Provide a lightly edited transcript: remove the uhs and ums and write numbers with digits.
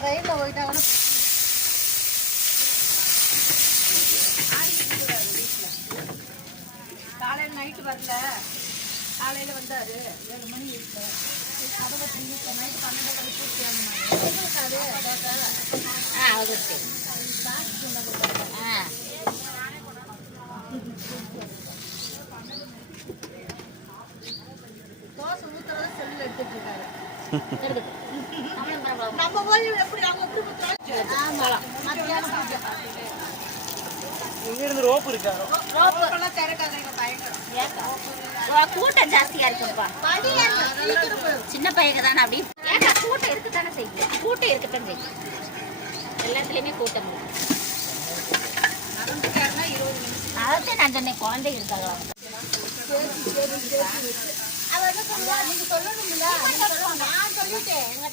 ட்ரெயினில் போயிட்டா கூட காலையில் நைட்டு வரல, காலையில் வந்தார் 7 மணி வீட்டில் கதவை நைட்டு 12 மணிக்கு பூர்த்தி தோசை ஊற்றுறத செல்லில் எடுத்துட்டு இருக்காரு. நம்ம போய் எப்படி அவங்க ரோப்பு இருக்கா? ரோப்பெல்லாம் திறக்காதீங்க, பயங்கரம் கூட்டம் ஜாஸ்தியா இருக்குப்பா. சின்ன பையங்க தானே அப்படி ஏன்னா கூட்டம் இருக்குதானே செய்யும். கூட்டம் இருக்கத்தான் செய்யும். எல்லாத்துலயுமே கூட்டம் அதான் நான் சொன்னேன். குழந்தை இருக்காங்களா? நீங்க சொல்லணும்ல, நான் சொல்லிட்டேன். எங்க